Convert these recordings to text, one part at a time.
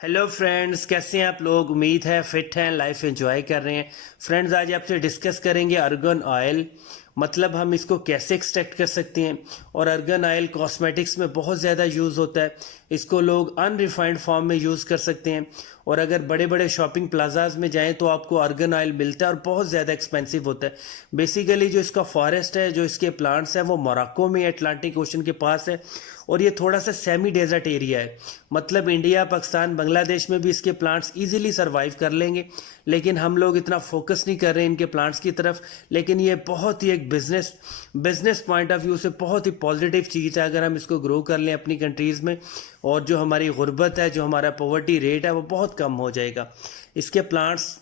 Hello friends, कैसे हैं आप लोग। उम्मीद है फिट हैं, लाइफ एंजॉय कर रहे हैं। फ्रेंड्स, आज आपसे डिस्कस करेंगे अर्गन ऑयल। मतलब हम इसको कैसे एक्सट्रैक्ट कर सकते हैं। और अर्गन ऑयल कॉस्मेटिक्स में बहुत ज़्यादा यूज़ होता है। इसको लोग अनरिफाइंड फॉर्म में यूज़ कर सकते हैं। और अगर बड़े बड़े शॉपिंग प्लाजाज में जाएं तो आपको अर्गन ऑयल मिलता है और बहुत ज़्यादा एक्सपेंसिव होता है। बेसिकली जो इसका फॉरेस्ट है, जो इसके प्लांट्स हैं, वो मोरक्को में अटलांटिक ओशन के पास है। और ये थोड़ा सा सेमी डेजर्ट एरिया है। मतलब इंडिया, पाकिस्तान, बांग्लादेश में भी इसके प्लांट्स इजीली सरवाइव कर लेंगे। लेकिन हम लोग इतना फोकस नहीं कर रहे हैं इनके प्लांट्स की तरफ। लेकिन ये बहुत ही एक बिजनेस पॉइंट ऑफ व्यू से बहुत ही पॉजिटिव चीज़ है अगर हम इसको ग्रो कर लें अपनी कंट्रीज़ में। और जो हमारी गुर्बत है, जो हमारा पॉवर्टी रेट है, वो बहुत कम हो जाएगा। इसके प्लांट्स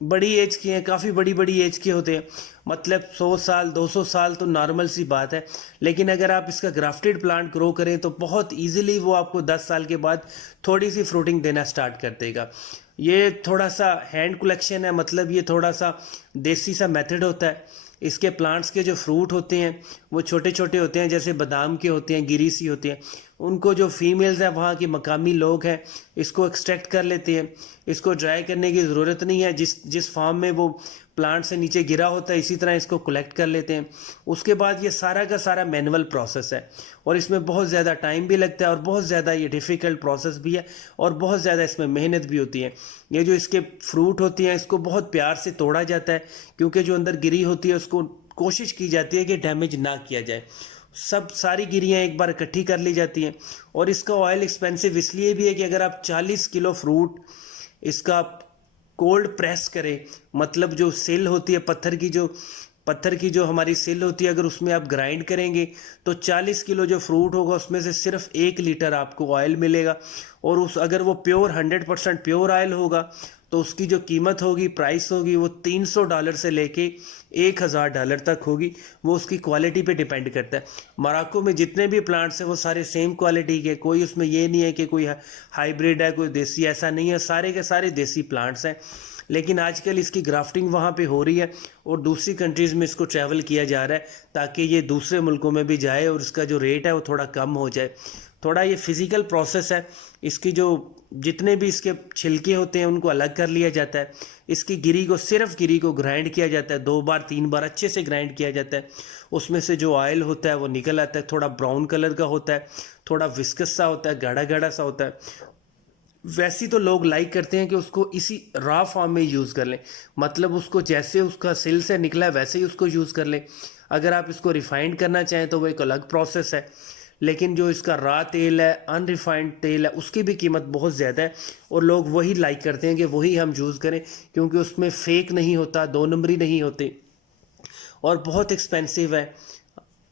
बड़ी एज के हैं, काफ़ी बड़ी बड़ी एज के होते हैं। मतलब 100 साल 200 साल तो नॉर्मल सी बात है। लेकिन अगर आप इसका ग्राफ्टेड प्लांट ग्रो करें तो बहुत इजीली वो आपको 10 साल के बाद थोड़ी सी फ्रूटिंग देना स्टार्ट कर देगा। ये थोड़ा सा हैंड कलेक्शन है, मतलब ये थोड़ा सा देसी सा मेथड होता है। इसके प्लांट्स के जो फ्रूट होते हैं वो छोटे छोटे होते हैं, जैसे बादाम के होते हैं, गिरी सी होती हैं। उनको जो फीमेल्स हैं, वहाँ के मकामी लोग हैं, इसको एक्सट्रैक्ट कर लेते हैं। इसको ड्राई करने की ज़रूरत नहीं है। जिस फार्म में वो प्लांट से नीचे गिरा होता है, इसी तरह इसको कलेक्ट कर लेते हैं। उसके बाद ये सारा का सारा मैनुअल प्रोसेस है। और इसमें बहुत ज़्यादा टाइम भी लगता है और बहुत ज़्यादा ये डिफ़िकल्ट प्रोसेस भी है। और बहुत ज़्यादा इसमें मेहनत भी होती है। ये जो इसके फ्रूट होती हैं, इसको बहुत प्यार से तोड़ा जाता है, क्योंकि जो अंदर गिरी होती है उसको कोशिश की जाती है कि डैमेज ना किया जाए। सब सारी गिरियाँ एक बार इकट्ठी कर ली जाती हैं। और इसका ऑयल एक्सपेंसिव इसलिए भी है कि अगर आप 40 किलो फ्रूट इसका कोल्ड प्रेस करें, मतलब जो सिल होती है पत्थर की जो हमारी सिल होती है, अगर उसमें आप ग्राइंड करेंगे तो 40 किलो जो फ्रूट होगा उसमें से सिर्फ 1 लीटर आपको ऑयल मिलेगा। और अगर वो प्योर 100% प्योर ऑयल होगा तो उसकी जो कीमत होगी, प्राइस होगी, वो $300 से लेके $1000 तक होगी। वो उसकी क्वालिटी पे डिपेंड करता है। मोरक्को में जितने भी प्लांट्स हैं वो सारे सेम क्वालिटी के, कोई उसमें ये नहीं है कि कोई हाइब्रिड है, कोई देसी, ऐसा नहीं है। सारे के सारे देसी प्लांट्स हैं। लेकिन आजकल इसकी ग्राफ्टिंग वहाँ पे हो रही है और दूसरी कंट्रीज़ में इसको ट्रैवल किया जा रहा है, ताकि ये दूसरे मुल्कों में भी जाए और इसका जो रेट है वो थोड़ा कम हो जाए। थोड़ा ये फिज़िकल प्रोसेस है। इसकी जो जितने भी इसके छिलके होते हैं उनको अलग कर लिया जाता है। इसकी सिर्फ गिरी को ग्राइंड किया जाता है, 2 बार 3 बार अच्छे से ग्राइंड किया जाता है। उसमें से जो ऑयल होता है वो निकल आता है। थोड़ा ब्राउन कलर का होता है, थोड़ा विस्कस सा होता है, गाढ़ा गाढ़ा सा होता है। वैसे तो लोग लाइक करते हैं कि उसको इसी रॉ फॉर्म में यूज़ कर लें। मतलब उसको जैसे उसका सिल से निकला है वैसे ही उसको यूज़ कर लें। अगर आप इसको रिफाइंड करना चाहें तो वो एक अलग प्रोसेस है। लेकिन जो इसका रॉ तेल है, अनरिफाइंड तेल है, उसकी भी कीमत बहुत ज़्यादा है। और लोग वही लाइक करते हैं कि वही हम यूज़ करें, क्योंकि उसमें फेक नहीं होता, 2 नंबरी नहीं होते। और बहुत एक्सपेंसिव है।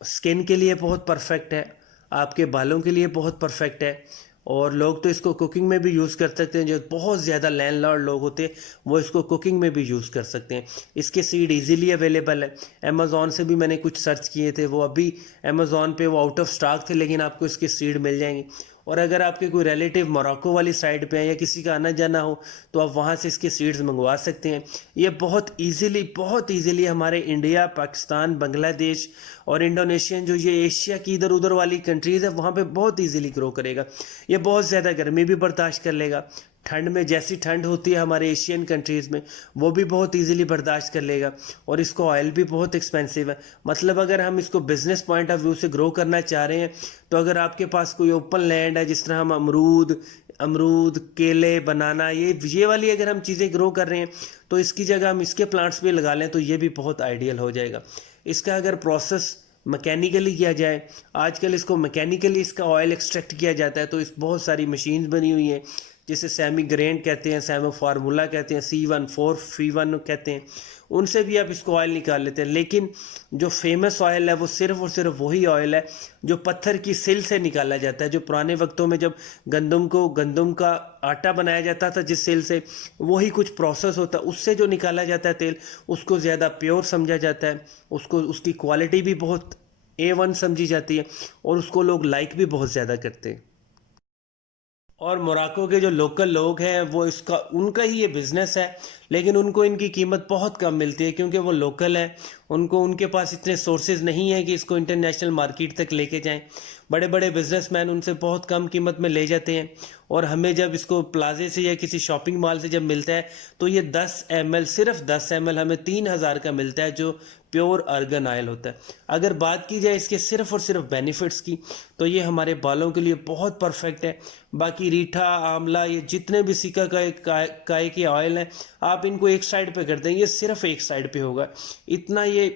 स्किन के लिए बहुत परफेक्ट है, आपके बालों के लिए बहुत परफेक्ट है। और लोग तो इसको कुकिंग में भी यूज़ कर सकते हैं। जो बहुत ज़्यादा लैंडलॉर्ड लोग होते हैं वो इसको कुकिंग में भी यूज़ कर सकते हैं। इसके सीड इजीली अवेलेबल है। अमेज़ॉन से भी मैंने कुछ सर्च किए थे, वो अभी अमेज़ॉन पे वो आउट ऑफ स्टॉक थे, लेकिन आपको इसके सीड मिल जाएंगे। और अगर आपके कोई रिलेटिव मोरक्को वाली साइड पे है या किसी का आना जाना हो तो आप वहाँ से इसके सीड्स मंगवा सकते हैं। ये बहुत इजीली हमारे इंडिया, पाकिस्तान, बांग्लादेश और इंडोनेशियन, जो ये एशिया की इधर उधर वाली कंट्रीज़ है, वहाँ पे बहुत इजीली ग्रो करेगा। ये बहुत ज़्यादा गर्मी भी बर्दाश्त कर लेगा। ठंड में जैसी ठंड होती है हमारे एशियन कंट्रीज़ में, वो भी बहुत इजीली बर्दाश्त कर लेगा। और इसको ऑयल भी बहुत एक्सपेंसिव है। मतलब अगर हम इसको बिजनेस पॉइंट ऑफ व्यू से ग्रो करना चाह रहे हैं तो अगर आपके पास कोई ओपन लैंड है, जिस तरह हम अमरूद, केले, बनाना, ये वाली अगर हम चीज़ें ग्रो कर रहे हैं तो इसकी जगह हम इसके प्लांट्स भी लगा लें तो ये भी बहुत आइडियल हो जाएगा। इसका अगर प्रोसेस मैकेनिकली किया जाए, आजकल इसको मैकेनिकली इसका ऑयल एक्सट्रैक्ट किया जाता है, तो इस बहुत सारी मशीन्स बनी हुई हैं, जिसे सेमी ग्रेन कहते हैं, सेमी फार्मूला कहते हैं, C14 कहते हैं। उनसे भी आप इसको ऑयल निकाल लेते हैं। लेकिन जो फेमस ऑयल है वो सिर्फ और सिर्फ वही ऑयल है जो पत्थर की सिल से निकाला जाता है। जो पुराने वक्तों में जब गंदम का आटा बनाया जाता था, जिस सिल से, वही कुछ प्रोसेस होता है, उससे जो निकाला जाता है तेल, उसको ज़्यादा प्योर समझा जाता है। उसकी क्वालिटी भी बहुत A1 समझी जाती है और उसको लोग लाइक भी बहुत ज़्यादा करते हैं। और मोरक्को के जो लोकल लोग हैं वो उनका ही ये बिज़नेस है। लेकिन उनको इनकी कीमत बहुत कम मिलती है, क्योंकि वो लोकल है उनको उनके पास इतने सोर्सेज नहीं है कि इसको इंटरनेशनल मार्केट तक लेके जाएं। बड़े बड़े बिजनेसमैन उनसे बहुत कम कीमत में ले जाते हैं और हमें जब इसको प्लाजे से या किसी शॉपिंग मॉल से जब मिलता है तो ये 10 ml, सिर्फ 10 ml हमें 3000 का मिलता है, जो प्योर अर्गन ऑयल होता है। अगर बात की जाए इसके सिर्फ और सिर्फ बेनिफिट्स की, तो ये हमारे बालों के लिए बहुत परफेक्ट है। बाकी रीठा, आंवला, ये जितने भी सिका काय के ऑयल हैं, आप इनको एक साइड पे कर दें, ये सिर्फ एक साइड पे होगा। इतना ये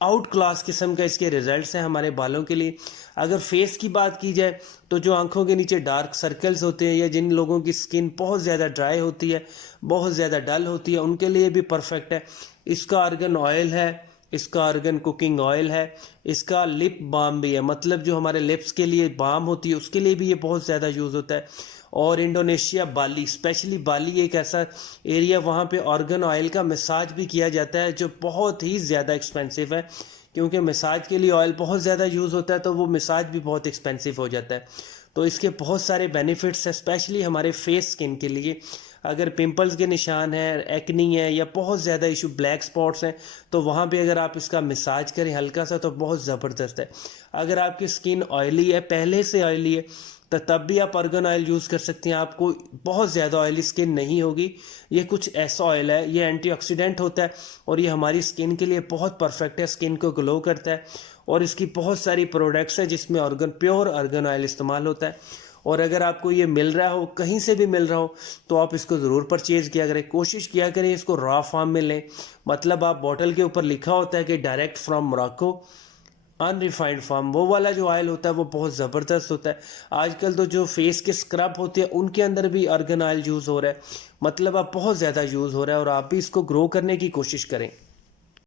आउट क्लास किस्म का इसके रिजल्ट्स हैं हमारे बालों के लिए। अगर फेस की बात की जाए तो जो आंखों के नीचे डार्क सर्कल्स होते हैं या जिन लोगों की स्किन बहुत ज़्यादा ड्राई होती है, बहुत ज़्यादा डल होती है, उनके लिए भी परफेक्ट है। इसका आर्गन ऑयल है, इसका आर्गन कुकिंग ऑयल है, इसका लिप बाम भी है, मतलब जो हमारे लिप्स के लिए बाम होती है उसके लिए भी ये बहुत ज़्यादा यूज़ होता है। और इंडोनेशिया, बाली, स्पेशली बाली एक ऐसा एरिया, वहाँ पे ऑर्गन ऑयल का मसाज भी किया जाता है, जो बहुत ही ज़्यादा एक्सपेंसिव है, क्योंकि मसाज के लिए ऑयल बहुत ज़्यादा यूज़ होता है, तो वो मसाज भी बहुत एक्सपेंसिव हो जाता है। तो इसके बहुत सारे बेनिफिट्स हैं, स्पेशली हमारे फेस स्किन के लिए। अगर पिंपल्स के निशान हैं, एक्नी है, या बहुत ज़्यादा इशू ब्लैक स्पॉट्स हैं, तो वहाँ पे अगर आप इसका मसाज करें हल्का सा, तो बहुत ज़बरदस्त है। अगर आपकी स्किन ऑयली है, पहले से ऑयली है, तो तब भी आप अर्गन ऑयल यूज़ कर सकते हैं, आपको बहुत ज़्यादा ऑयली स्किन नहीं होगी। ये कुछ ऐसा ऑयल है, ये एंटीऑक्सीडेंट होता है और ये हमारी स्किन के लिए बहुत परफेक्ट है, स्किन को ग्लो करता है। और इसकी बहुत सारी प्रोडक्ट्स हैं जिसमें प्योर अर्गन ऑयल इस्तेमाल होता है। और अगर आपको ये मिल रहा हो, कहीं से भी मिल रहा हो, तो आप इसको ज़रूर परचेज़ किया करें। कोशिश किया करें इसको रॉ फॉर्म में लें, मतलब आप बॉटल के ऊपर लिखा होता है कि direct from Morocco, unrefined farm, वो वाला जो ऑयल होता है वो बहुत ज़बरदस्त होता है। आजकल तो जो फेस के स्क्रब होते हैं उनके अंदर भी अर्गन ऑयल यूज़ हो रहा है, मतलब अब बहुत ज़्यादा यूज़ हो रहा है, और आप भी इसको ग्रो करने की कोशिश करें।